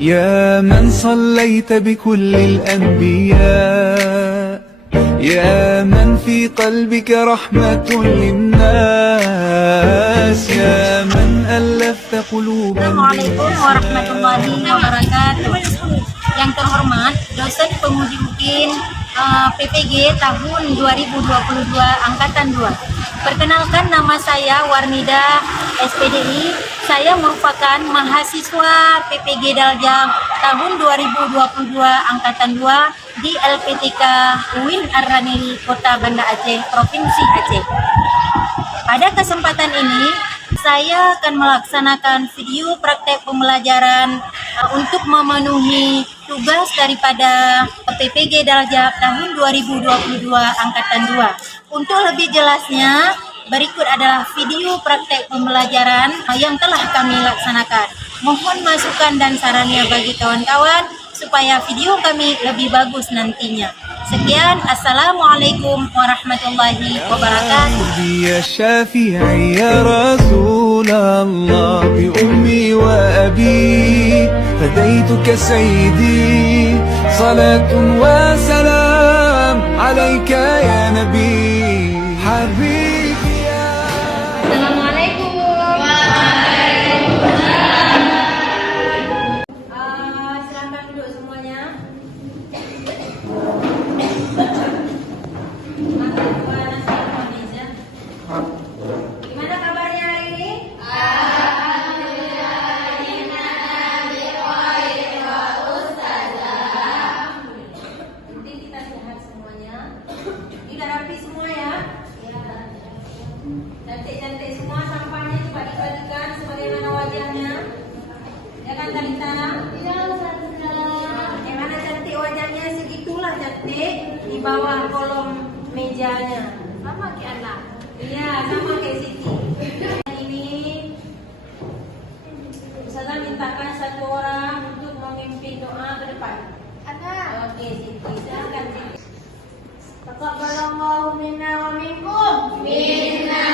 يا من صليت بكل الأنبياء، يا من في قلبك رحمة للناس، يا من ألفت قلوبا. Assalamualaikum warahmatullahi wabarakatuh. Yang terhormat dosen penguji UKIN PPG tahun 2022 Angkatan 2. Perkenalkan, nama saya Warnida SPDI. Saya merupakan mahasiswa PPG Daljak tahun 2022 Angkatan 2 di LPTK UIN Ar-Ranili Kota Banda Aceh, Provinsi Aceh. Pada kesempatan ini saya akan melaksanakan video praktek pembelajaran untuk memenuhi tugas daripada PPG Daljak tahun 2022 Angkatan 2. Untuk lebih jelasnya, berikut adalah video praktek pembelajaran yang telah kami laksanakan. Mohon masukan dan sarannya bagi kawan-kawan supaya video kami lebih bagus nantinya. Sekian, Assalamualaikum warahmatullahi wabarakatuh. يا شافعي يا رسول الله بأمي وأبي فديتك سيدي، صلاة وسلام عليك يا نبي حبيبي يا. Assalamualaikum. Silakan duduk semuanya. Gimana kabarnya hari ini? Penting kita sehat semuanya. Ini rapi semua ya. Cantik-cantik semua, sampahnya coba dibalikan sebagaimana wajahnya. Ya kan Talita? Iya, bagaimana cantik wajahnya, segitulah cantik di bawah kolom mejanya. Sama kayak anak. Iya, sama kayak Siti. Ini Ustazah mintakan satu orang untuk memimpin doa ke depan. Ada. Oke, Siti, silakan Siti. Taqabbalallahu minna wa minkum. Minna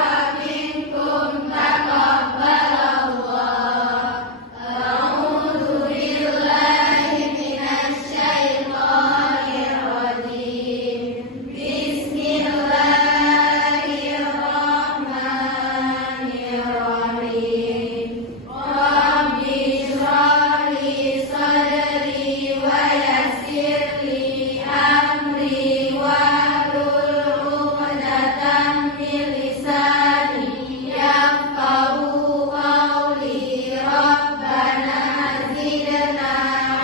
wa minkum taqabbalallah. A'udzu billahi minasy syaithanir rajim. Bismillahirrahmanirrahim. Rabbi shrah li sadri wa yassir li amri wahlul 'uqdatam min lisani yafqahu qawli. Rabbana zidna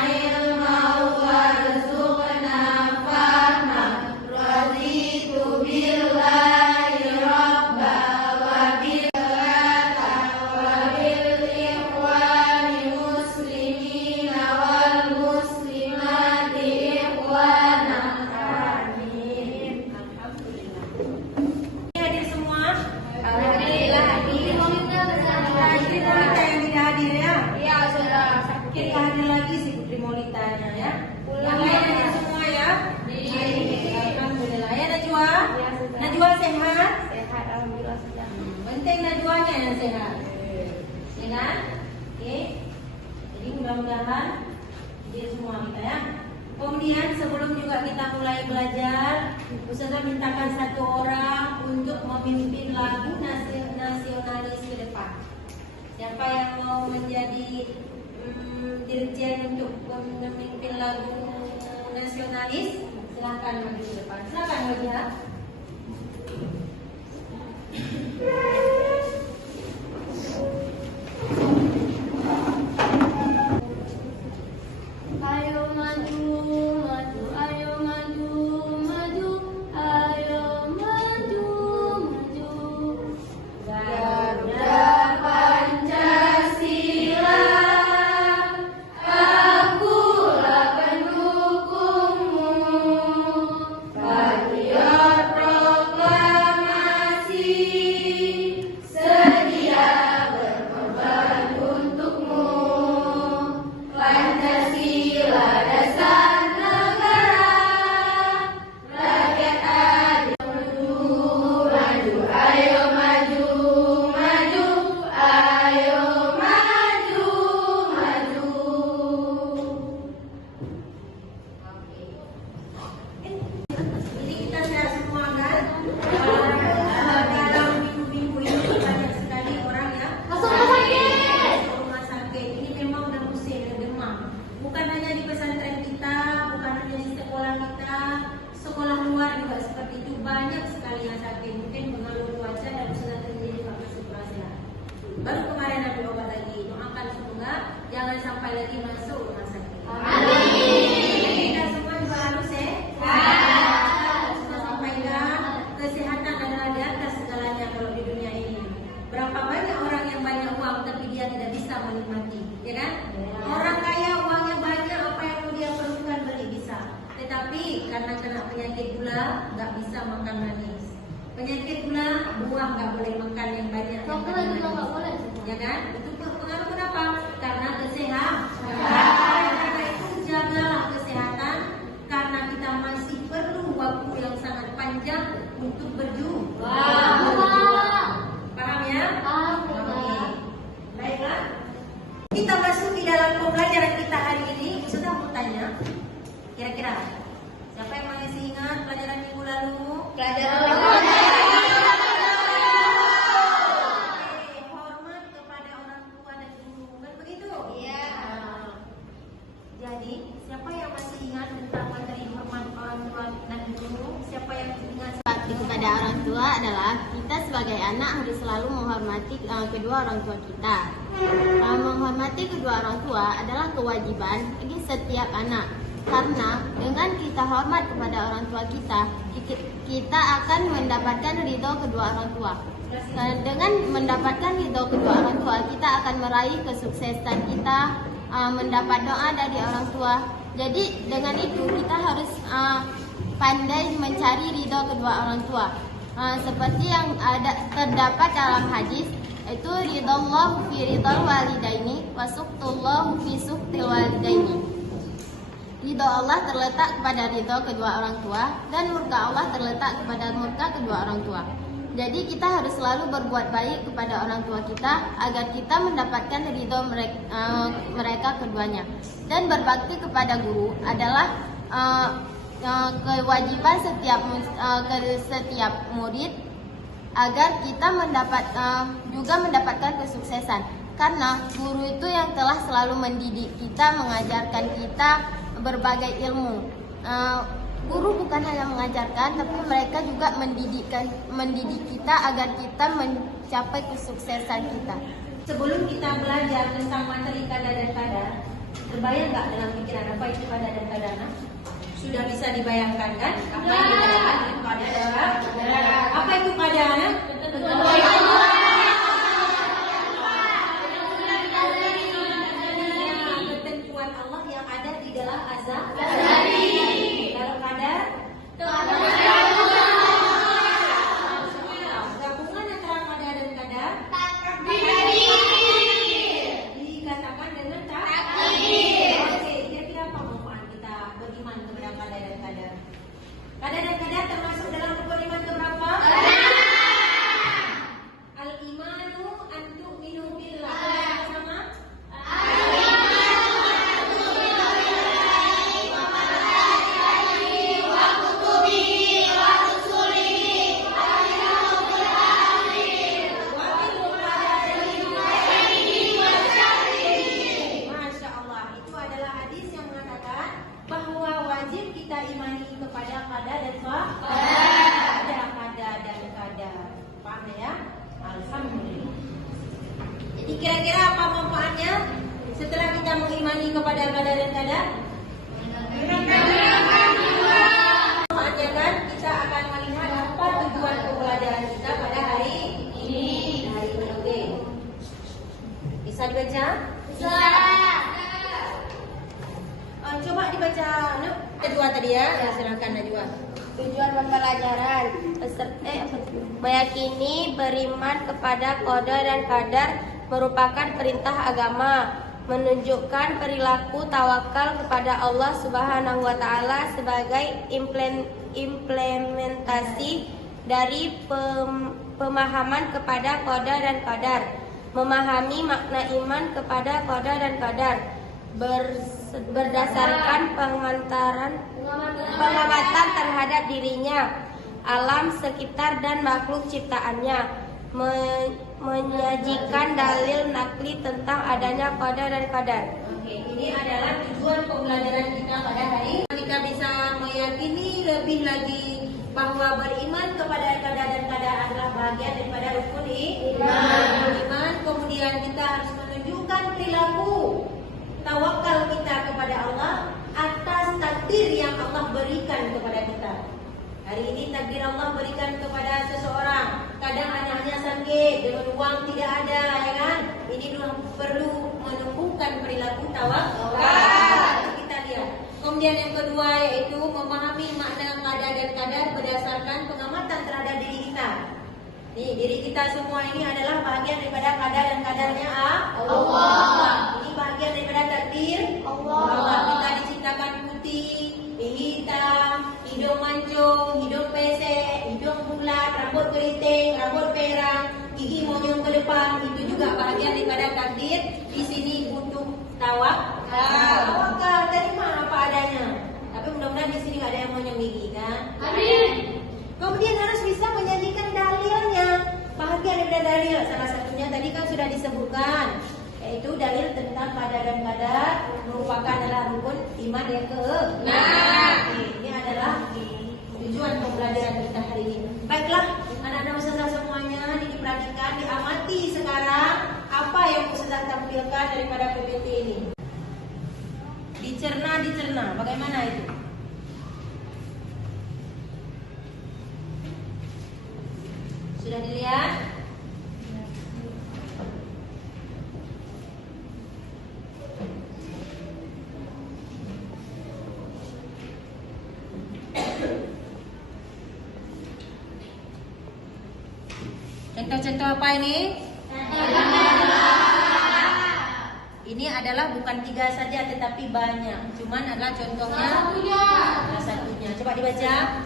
ilman warzuqna fahma. Raditu billahi rabba wa bil ikhwani muslimina wal muslimati ikhwana. Amin. Alhamdulillah. Hadir semua? Alhamdulillah hadir. Kita yang tidak hadir ya? Iya, sudah. Kita hadir lagi si Putri Molitanya ya. Yang lain hadir semua ya? Alhamdulillah. Ya Najwa? Najwa sehat? Sehat, alhamdulillah sudah. Penting Najwanya yang sehat. Ya kan? Oke. Jadi mudah-mudahan hadir semua kita ya. Kemudian sebelum juga kita mulai belajar, Ustazah mintakan satu orang untuk memimpin lagu nasionalis ke depan. Siapa yang mau menjadi dirjen untuk memimpin lagu nasionalis? Silahkan maju ke depan. Silahkan Wajah. Ayo maju, maju, ayo maju, maju, ayo maju, maju. Garuda Pancasila, akulah pendukungmu. Patriot baru kemarin ada obat lagi. Doakan semoga jangan sampai lagi masuk rumah sakit. Kita semua juga harus sehat. Saya sampaikan kesehatan adalah di atas segalanya kalau di dunia ini. Berapa banyak orang yang banyak uang tapi dia tidak bisa menikmati, ya kan? Orang kaya uangnya banyak, apa yang dia perlukan beli bisa. Tetapi karena kena penyakit gula nggak bisa makan manis. Penyakit gula buah nggak boleh makan yang banyak. Coklat juga nggak boleh, ya kan? Itu pengaruh kenapa? Karena kesehatan. Karena itu jagalah kesehatan karena kita masih perlu waktu yang sangat panjang untuk berjuang. Paham ya? Oke. Baiklah. Kita masuk di dalam pembelajaran kita hari ini. Sudah mau tanya, kira-kira siapa yang masih ingat pelajaran minggu lalu? Pelajaran hormat kepada orang tua dan guru, kan begitu? Iya. Jadi siapa yang masih ingat tentang materi hormat orang tua dan guru? Siapa yang ingat? Bakti kepada orang tua adalah kita sebagai anak harus selalu menghormati kedua orang tua kita. Menghormati kedua orang tua adalah kewajiban bagi setiap anak. Karena dengan kita hormat kepada orang tua kita akan mendapatkan ridho kedua orang tua. Dengan mendapatkan ridho kedua orang tua, kita akan meraih kesuksesan kita, mendapat doa dari orang tua. Jadi dengan itu kita harus pandai mencari ridho kedua orang tua. Seperti yang terdapat dalam hadis, itu ridallahu fi ridal walidaini wa suqtullahu fi suqtil walidaini. Ridho Allah terletak kepada ridho kedua orang tua dan murka Allah terletak kepada murka kedua orang tua. Jadi kita harus selalu berbuat baik kepada orang tua kita agar kita mendapatkan ridho mereka keduanya. Dan berbakti kepada guru adalah kewajiban setiap murid agar kita juga mendapatkan kesuksesan. Karena guru itu yang telah selalu mendidik kita, mengajarkan kita berbagai ilmu. Guru bukan hanya mengajarkan, tapi mereka juga mendidik kita agar kita mencapai kesuksesan kita. Sebelum kita belajar tentang materi kada dan kadar, terbayang nggak dalam pikiran apa itu kada dan kadar? Sudah bisa dibayangkan kan? Apa yang dikatakan itu kadar? Apa itu kadar? Ketentuan Allah yang ada di dalam azab. Kalau kadar? Gabungan antara kadar dan kadar? Dikatakan dengan takdir. Oke, kira-kira apa manfaat kita beriman kepada kadar dan kadar? Kadar dan kadar termasuk dalam rukun iman keberapa? Al-imanu an tu'minu billah. Sama? Masya Allah, itu adalah hadis yang mengatakan bahwa wajib kita imani kepada kadar dan kadar. Paham ya? Alhamdulillah. Jadi kira-kira apa manfaatnya setelah kita mengimani kepada kadar dan kadar? Manfaatnya kan kita akan melihat apa tujuan pembelajaran kita pada hari ini. Oke. Bisa dibaca? Bisa. Coba dibaca kedua tadi ya. Silakan Najwa. Tujuan pembelajaran meyakini beriman kepada qada dan qadar merupakan perintah agama, menunjukkan perilaku tawakal kepada Allah Subhanahu wa taala sebagai implementasi dari pemahaman kepada qada dan qadar, memahami makna iman kepada qada dan qadar berdasarkan pengamatan terhadap dirinya, alam sekitar dan makhluk ciptaannya, menyajikan dalil nakli tentang adanya qada dan qadar. Oke, ini adalah tujuan pembelajaran kita pada hari ini. Kita bisa meyakini lebih lagi bahwa beriman kepada qada dan qadar adalah bagian daripada rukun iman. Kemudian takdir yang Allah berikan kepada kita. Hari ini takdir Allah berikan kepada seseorang. Kadang anaknya sakit, dengan uang tidak ada, ya kan? Ini perlu menumbuhkan perilaku tawakal. Kita lihat. Kemudian yang kedua yaitu memahami makna qada dan qadar berdasarkan pengamatan terhadap diri kita. Nih, diri kita semua ini adalah bagian daripada qada dan qadarnya Allah. Ini bagian daripada takdir Allah. Kita diciptakan putih, hitam, hidung mancung, hidung pesek, hidung bulat, rambut keriting, rambut perang, gigi monyong ke depan. Itu juga bagian daripada takdir. Di sini butuh tawakal, terima apa adanya. Tapi mudah-mudahan di sini ada yang monyong gigi, kan? Amin. Kemudian harus bisa menyajikan dalilnya. Bahagian daripada dalil, salah satunya tadi kan sudah disebutkan, yaitu dalil tentang qada dan qadar merupakan adalah rukun iman yang ke-6. Ini adalah tujuan pembelajaran kita hari ini. Baiklah, anak-anak ustazah semuanya, diperhatikan, diamati sekarang apa yang ustazah tampilkan daripada PPT ini. Dicerna, bagaimana itu? Sudah dilihat? Contoh-contoh apa ini? Ini adalah bukan 3 saja tetapi banyak. Cuman adalah contohnya salah satunya. Coba dibaca.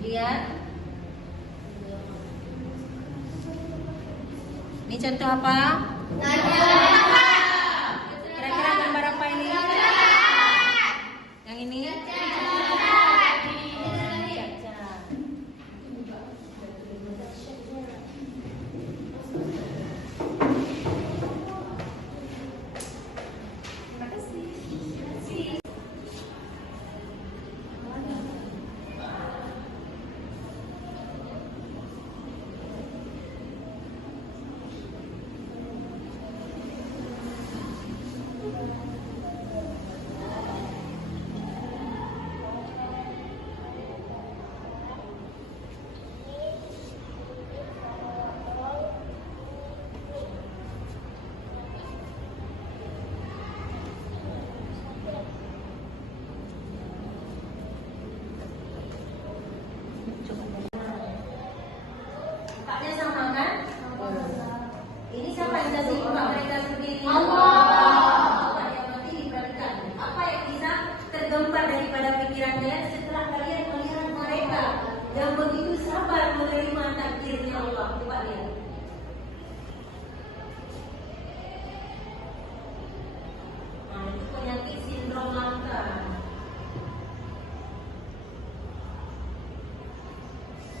Lihat. Ini contoh apa? Kira-kira gambar apa ini? Yang ini? Paknya sama kan? Ini siapa yang kasih Pak mereka seperti ini? Allah yang nanti diperhatikan. Apa yang bisa tergambar daripada pikiran kalian setelah kalian melihat mereka yang begitu sabar menerima takdirnya Allah? Coba lihat. Nah, itu penyakit sindrom langka.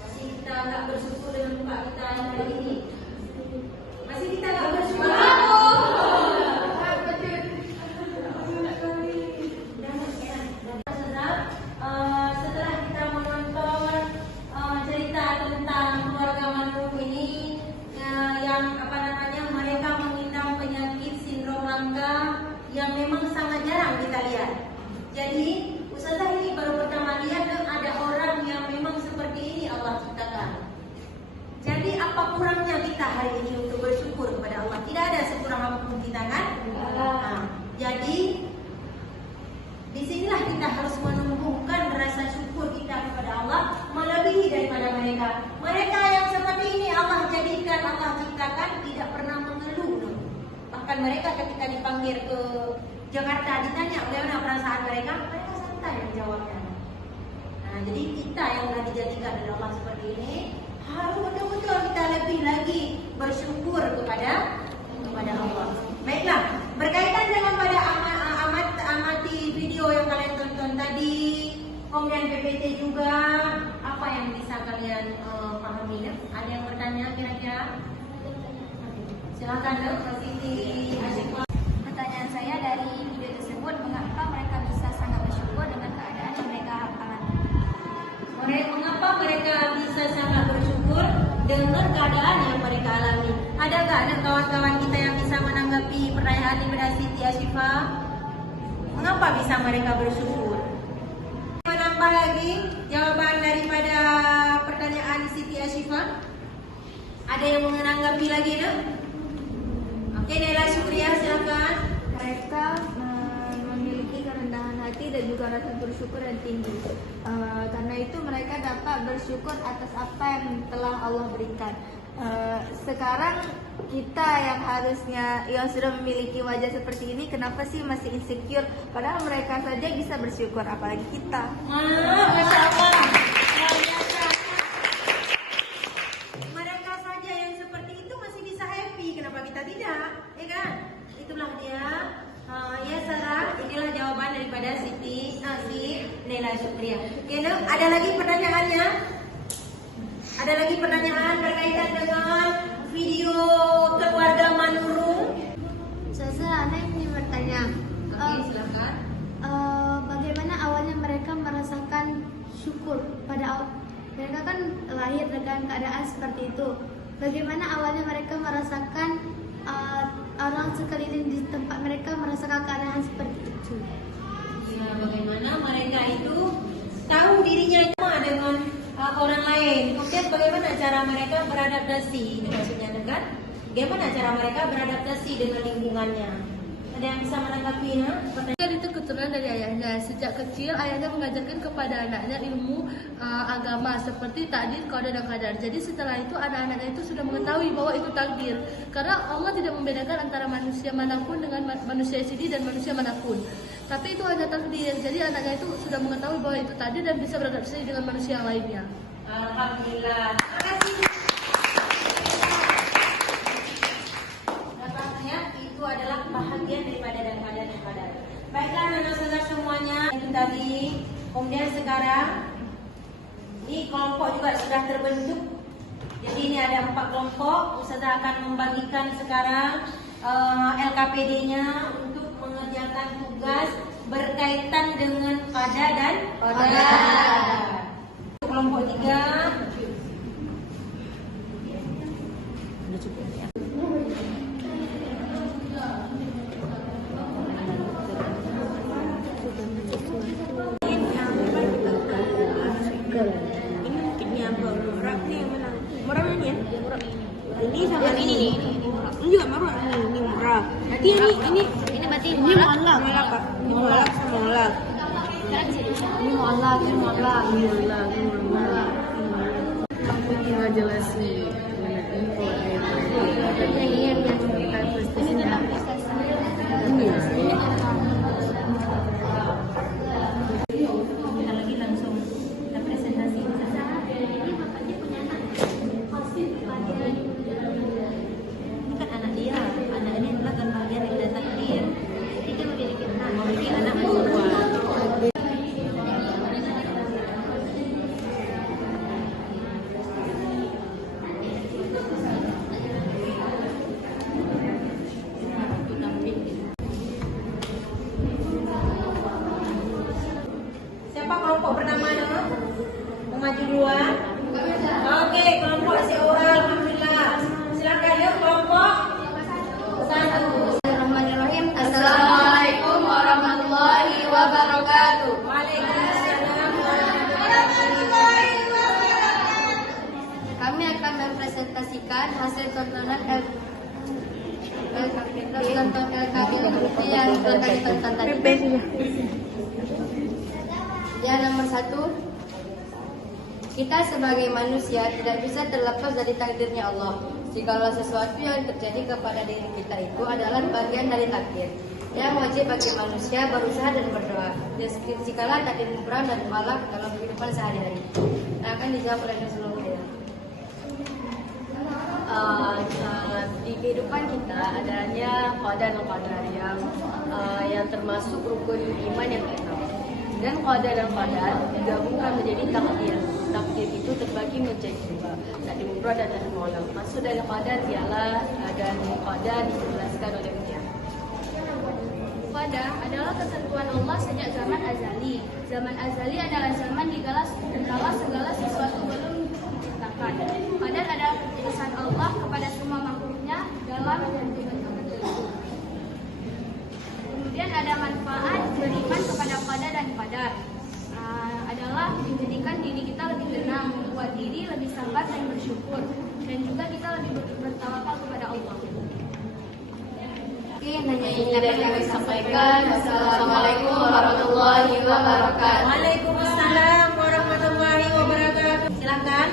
Masih kita nggak bersyukur dengan Pak kita yang hari ini. Masih kita nggak bersyukur. Setelah kita menonton cerita tentang keluarga Manuk ini yang mereka mengidap penyakit sindrom langka yang memang sangat jarang kita lihat. Jadi ustazah ini baru pertama lihat ada orang yang memang seperti ini Allah ciptakan. Jadi apa kurangnya kita hari ini untuk bersyukur kepada Allah? Tidak ada sekurang apapun kita kan? Jadi disinilah kita harus menumbuhkan rasa syukur kita kepada Allah melebihi daripada mereka. Mereka yang seperti ini Allah jadikan, Allah ciptakan tidak pernah mengeluh. Bahkan mereka ketika dipanggil ke Jakarta ditanya bagaimana perasaan mereka, mereka santai menjawabnya. Nah, jadi kita yang telah dijadikan oleh Allah seperti ini harus betul-betul kita lebih lagi bersyukur kepada Allah. Baiklah, berkaitan dengan pada amati video yang kalian tonton tadi, kemudian PPT juga, apa yang bisa kalian pahami? Ada yang bertanya kira-kira? Silakan Mbak Siti. Pertanyaan saya dari video tersebut, daripada Siti Ashifa, mengapa bisa mereka bersyukur? Menambah lagi jawaban daripada pertanyaan Siti Ashifa. Ada yang menanggapi lagi, nak? Oke, Nela Syukriah, silakan. Mereka memiliki kerendahan hati dan juga rasa bersyukur yang tinggi. Karena itu mereka dapat bersyukur atas apa yang telah Allah berikan. Sekarang kita yang harusnya yang sudah memiliki wajah seperti ini, kenapa sih masih insecure? Padahal mereka saja bisa bersyukur, apalagi kita. Masya Allah. Luar biasa. Mereka saja yang seperti itu masih bisa happy, kenapa kita tidak? Ya kan? Itulah dia. Ya Sarah, inilah jawaban daripada si Nela Syukriah. Oke, ada lagi pertanyaannya? Ada lagi pertanyaan berkaitan dengan video keluarga Manurung? Saya ingin bertanya. Silakan. Bagaimana awalnya mereka merasakan syukur pada mereka kan lahir dengan keadaan seperti itu. Bagaimana awalnya mereka merasakan orang sekeliling di tempat mereka merasakan keadaan seperti itu? Ya, bagaimana mereka itu tahu dirinya sama dengan orang lain. Kemudian bagaimana cara mereka beradaptasi? Maksudnya kan? Bagaimana cara mereka beradaptasi dengan lingkungannya? Ada yang bisa menanggapi? Kan itu keturunan dari ayahnya. Sejak kecil ayahnya mengajarkan kepada anaknya ilmu agama seperti takdir, qada dan qadar. Jadi setelah itu anak-anaknya itu sudah mengetahui bahwa itu takdir. Karena Allah tidak membedakan antara manusia manapun dengan manusia sini dan manusia manapun. Tapi itu hanya takdir. Jadi anaknya itu sudah mengetahui bahwa itu takdir dan bisa beradaptasi dengan manusia yang lainnya. Alhamdulillah. Terima kasih. Dapatnya itu adalah bahagian daripada daripada. Baiklah anak saudara semuanya, itu tadi. Kemudian sekarang ini kelompok juga sudah terbentuk. Jadi ini ada 4 kelompok. Ustazah akan membagikan sekarang LKPD-nya untuk mengerjakan tugas berkaitan dengan qada dan qadar. Kelompok 3. Ini sama ini juga marah ini murah. Berarti ini berarti ini mualaf. Ini mualaf sama mualaf. Ini mualaf, ini mualaf. Kamu tinggal jelasin mana info Kita lagi langsung kita presentasi. Ini kan anak dia, anak ini adalah kan bagian dari takdir. Jadi dia memiliki anak dua. Siapa kelompok bernama nama? Maju duluan. Oke, kelompok si oral, alhamdulillah. Silakan yuk kelompok 1. Bismillahirrahmanirrahim. Assalamualaikum warahmatullahi wabarakatuh. Waalaikumsalam warahmatullahi wabarakatuh. Kami akan mempresentasikan hasil tontonan LKPD yang telah ditonton tadi. Yang nomor 1, kita sebagai manusia tidak bisa terlepas dari takdirnya Allah. Jikalau sesuatu yang terjadi kepada diri kita itu adalah bagian dari takdir, yang wajib bagi manusia berusaha dan berdoa. Jikalau takdir muram dan malak dalam kehidupan sehari-hari. Akan dijawab oleh Rasulullah. Di kehidupan kita adanya qada dan qadar yang termasuk rukun iman yang keenam. Dan qada dan qadar digabungkan menjadi takdir. Takdir itu terbagi menjadi 2, takdir mubrad dan takdir mu'allaq. Maksud dari qadar ialah dan qadar dijelaskan oleh Ujian. Qada adalah ketentuan Allah sejak zaman azali. Zaman azali adalah zaman dikala segala sesuatu belum diciptakan. Qadar adalah keputusan Allah kepada semua makhluknya dalam bentuk tertentu. bersabar dan bersyukur, dan juga kita lebih bertawakal kepada Allah. Mungkin hanya ini dapat kami sampaikan. Wassalamualaikum warahmatullahi wabarakatuh. Waalaikumsalam warahmatullahi wabarakatuh. Silakan.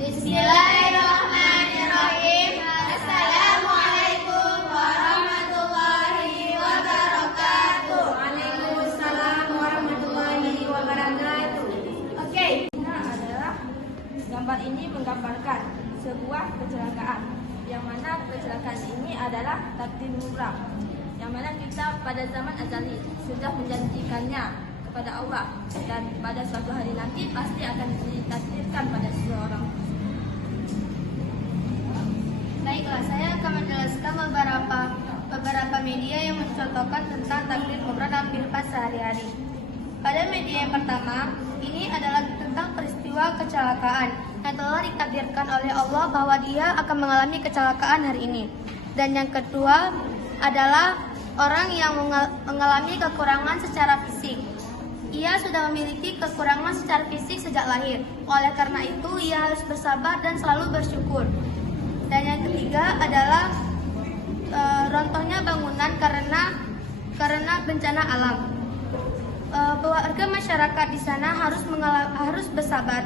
Bismillahirrahmanirrahim. Assalamualaikum warahmatullahi wabarakatuh. Waalaikumsalam warahmatullahi wabarakatuh. Oke, adalah gambar ini menggambarkan sebuah kecelakaan, yang mana kecelakaan ini adalah takdir mubram, yang mana kita pada zaman azali sudah menjanjikannya kepada Allah, dan pada suatu hari nanti pasti akan ditakdirkan pada seseorang. Baiklah, saya akan menjelaskan beberapa media yang mencontohkan tentang takdir mubram dalam kehidupan sehari-hari. Pada media yang pertama, ini adalah tentang peristiwa kecelakaan yang telah ditakdirkan oleh Allah bahwa dia akan mengalami kecelakaan hari ini. Dan yang kedua adalah orang yang mengalami kekurangan secara fisik. Ia sudah memiliki kekurangan secara fisik sejak lahir. Oleh karena itu, ia harus bersabar dan selalu bersyukur. Dan yang ketiga adalah rontohnya bangunan karena bencana alam. Warga masyarakat di sana harus bersabar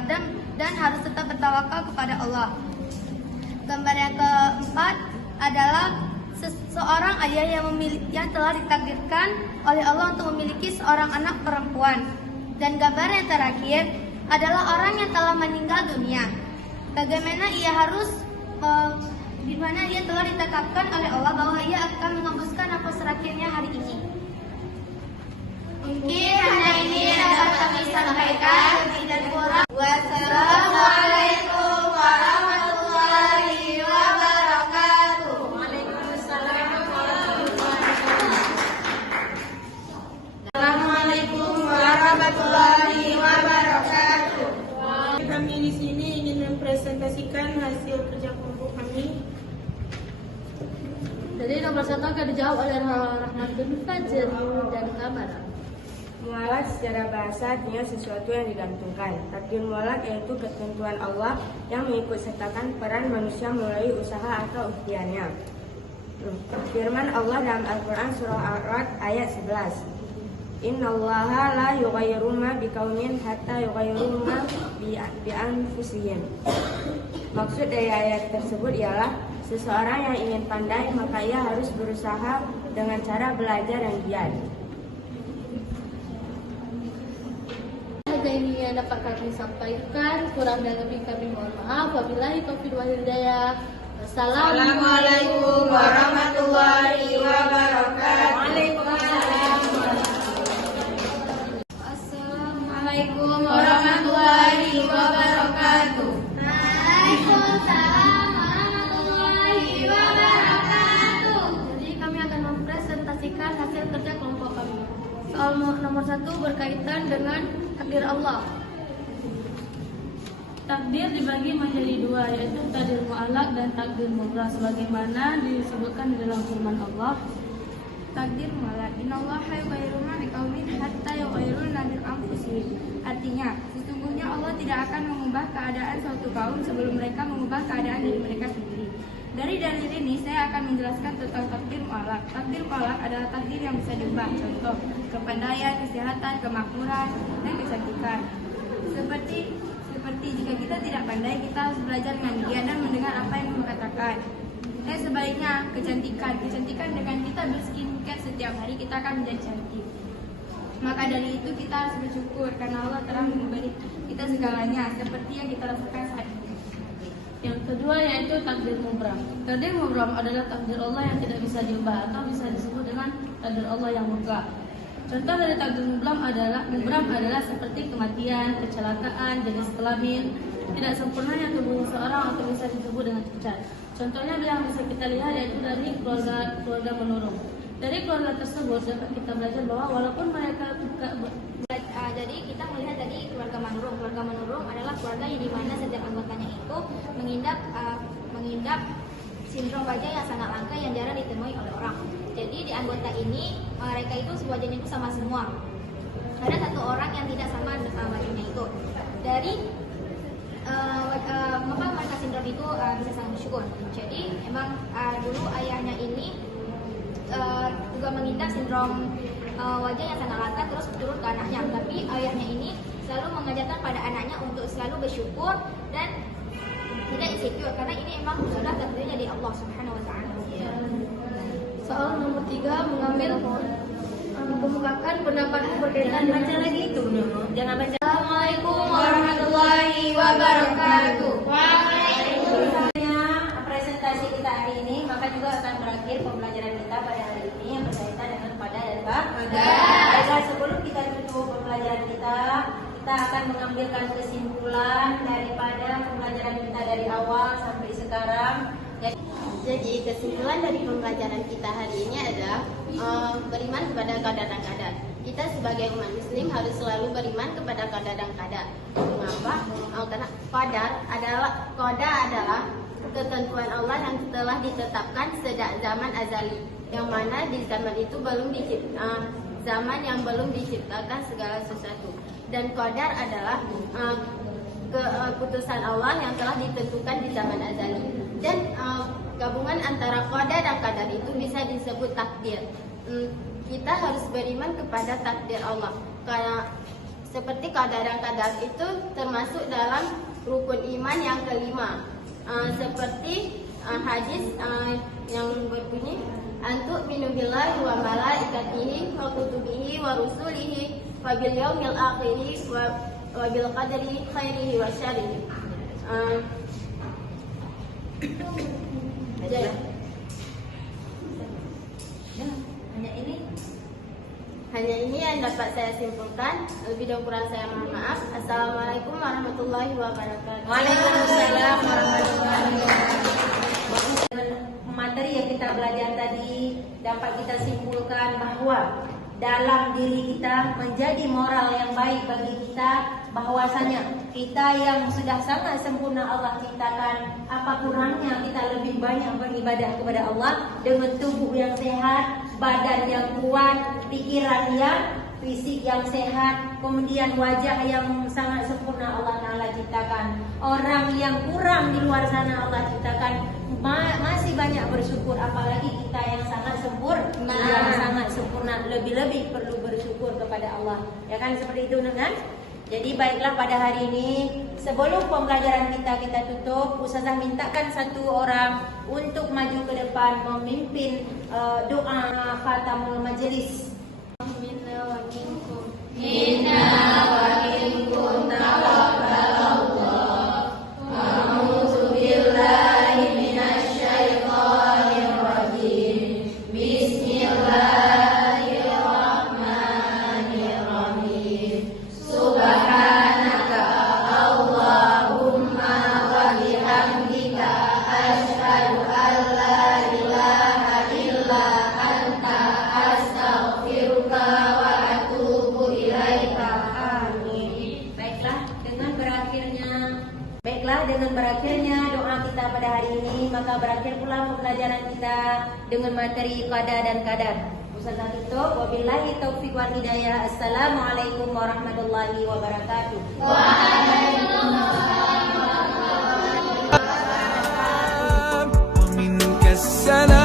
dan harus tetap bertawakal kepada Allah. Gambar yang keempat adalah seorang ayah yang telah ditakdirkan oleh Allah untuk memiliki seorang anak perempuan. Dan gambar yang terakhir adalah orang yang telah meninggal dunia. Bagaimana di mana ia telah ditetapkan oleh Allah bahwa ia akan mengembuskan nafas terakhirnya hari ini. Mungkin hanya ini yang dapat kami sampaikan. Dan kurang. Wassalamualaikum warahmatullahi wabarakatuh. Waalaikumsalam warahmatullahi wabarakatuh. Assalamualaikum warahmatullahi wabarakatuh. Kami di sini ingin mempresentasikan hasil kerja kelompok kami. Jadi nomor 1 akan dijawab oleh Rahmat bin Fajr dan Kamara. Mualak secara bahasa artinya sesuatu yang digantungkan. Takdir mualak yaitu ketentuan Allah yang mengikut sertakan peran manusia melalui usaha atau ikhtiarnya. Firman Allah dalam Al-Quran surah Ar-Ra'd ayat 11. Innallaha la yughayyiru ma biqaumin hatta yughayyiru ma bi anfusihim. Maksud dari ayat tersebut ialah seseorang yang ingin pandai maka ia harus berusaha dengan cara belajar yang giat. Ini yang dapat kami sampaikan, kurang dan lebih kami mohon maaf. Wabillahi taufiq wal hidayah. Assalamualaikum warahmatullahi wabarakatuh. Assalamualaikum warahmatullahi wabarakatuh. Waalaikumsalam warahmatullahi wabarakatuh. Jadi kami akan mempresentasikan hasil kerja kelompok kami. Soal nomor 1 berkaitan dengan takdir Allah. Takdir dibagi menjadi 2, yaitu takdir mu'allaq dan takdir mubram, sebagaimana disebutkan di dalam firman Allah. Takdir mu'allaq, innallaha yughayyiru ma biqaumin hatta yughayyiru ma bi anfusihim. Artinya, sesungguhnya Allah tidak akan mengubah keadaan suatu kaum sebelum mereka mengubah keadaan diri mereka sendiri. Dari dalil ini saya akan menjelaskan tentang takdir mu'allaq. Takdir mu'allaq adalah takdir yang bisa diubah, contoh kepandaian, kesehatan, kemakmuran, dan kecantikan. Seperti jika kita tidak pandai, kita harus belajar dengan giat dan mendengar apa yang Allah katakan. Dan sebaliknya, kecantikan dengan kita berskincare setiap hari, kita akan menjadi cantik. Maka dari itu kita harus bersyukur karena Allah telah memberi kita segalanya seperti yang kita rasakan saat ini. Yang kedua yaitu takdir mubram. Takdir mubram adalah takdir Allah yang tidak bisa diubah atau bisa disebut dengan takdir Allah yang mutlak. Contoh dari takdir mubram adalah seperti kematian, kecelakaan, jenis kelamin, tidak sempurnanya tubuh seseorang atau bisa disebut dengan cacat. Contohnya yang bisa kita lihat yaitu dari keluarga menurun. Dari keluarga tersebut dapat kita belajar bahwa walaupun mereka Jadi kita melihat tadi keluarga manurung. Keluarga manurung adalah keluarga yang dimana setiap anggotanya itu mengidap sindrom wajah yang sangat langka yang jarang ditemui oleh orang. Jadi di anggota ini mereka itu wajahnya itu sama semua. Ada satu orang yang tidak sama wajahnya itu. mengapa mereka sindrom itu bisa sangat bersyukur. Jadi emang dulu ayahnya ini juga mengidap sindrom wajah yang sangat langka terus turun ke anaknya. Tapi ayahnya ini selalu mengajarkan pada anaknya untuk selalu bersyukur dan tidak insecure karena ini emang sudah takdirnya dari Allah Subhanahu wa taala. Soal nomor 3 mengambil mengemukakan pendapatku berkaitan dengan Baca lagi itu, jangan baca. Assalamualaikum warahmatullahi wabarakatuh. Presentasi kita hari ini, maka juga akan berakhir pembelajaran kita pada hari ini yang berkaitan dengan pada dan bab. Baiklah, sebelum kita tutup pembelajaran kita akan mengambilkan kesimpulan daripada pembelajaran kita dari awal sampai sekarang. Jadi kesimpulan dari pembelajaran kita hari ini adalah beriman kepada qadar dan qadar. Kita sebagai umat muslim harus selalu beriman kepada qadar dan qadar. Mengapa? Karena qadar adalah ketentuan Allah yang telah ditetapkan sejak zaman azali, yang mana di zaman itu zaman yang belum diciptakan segala sesuatu. Dan qadar adalah keputusan Allah yang telah ditentukan di zaman azali. Dan gabungan antara qadar dan qadar itu bisa disebut takdir. Kita harus beriman kepada takdir Allah. Karena seperti qadar dan qadar itu termasuk dalam rukun iman yang kelima. Seperti hadis yang berbunyi antuk minu billahi wa malaikatihi wa kutubihi wa rusulihi wa bil yaumil akhiri wa bil qadri khairihi wa syarrihi. Hanya ini yang dapat saya simpulkan. Lebih dan kurang saya mohon maaf. Assalamualaikum warahmatullahi wabarakatuh. Waalaikumsalam warahmatullahi wabarakatuh. Materi yang kita belajar tadi dapat kita simpulkan bahwa dalam diri kita menjadi moral yang baik bagi kita, bahwasanya kita yang sudah sangat sempurna Allah ciptakan, apa kurangnya kita lebih banyak beribadah kepada Allah dengan tubuh yang sehat, badan yang kuat, pikiran yang fisik yang sehat, kemudian wajah yang sangat sempurna Allah Ta'ala ciptakan. Orang yang kurang di luar sana Allah ciptakan masih banyak bersyukur, apalagi kita yang sangat sempurna, lebih-lebih perlu bersyukur kepada Allah. Ya kan, seperti itu kan? Jadi baiklah, pada hari ini sebelum pembelajaran kita tutup, Ustazah mintakan satu orang untuk maju ke depan memimpin doa khatamul majelis. Minna wa minkum tawakkalallah. A'udzu billahi minasy syaithanir rajim. Bismillahirrahmanirrahim. Subhanaka Allahumma wa bihamdika asyhadu an la ilaha illa anta astaghfiruka wa atubu ilaika. Amin. Baiklah, dengan berakhirnya doa kita pada hari ini, maka berakhir pula pembelajaran kita dengan materi qada dan qadar. Ustazah tutup, wabillahi taufiq wal hidayah. Assalamualaikum warahmatullahi wabarakatuh. ومنك السلام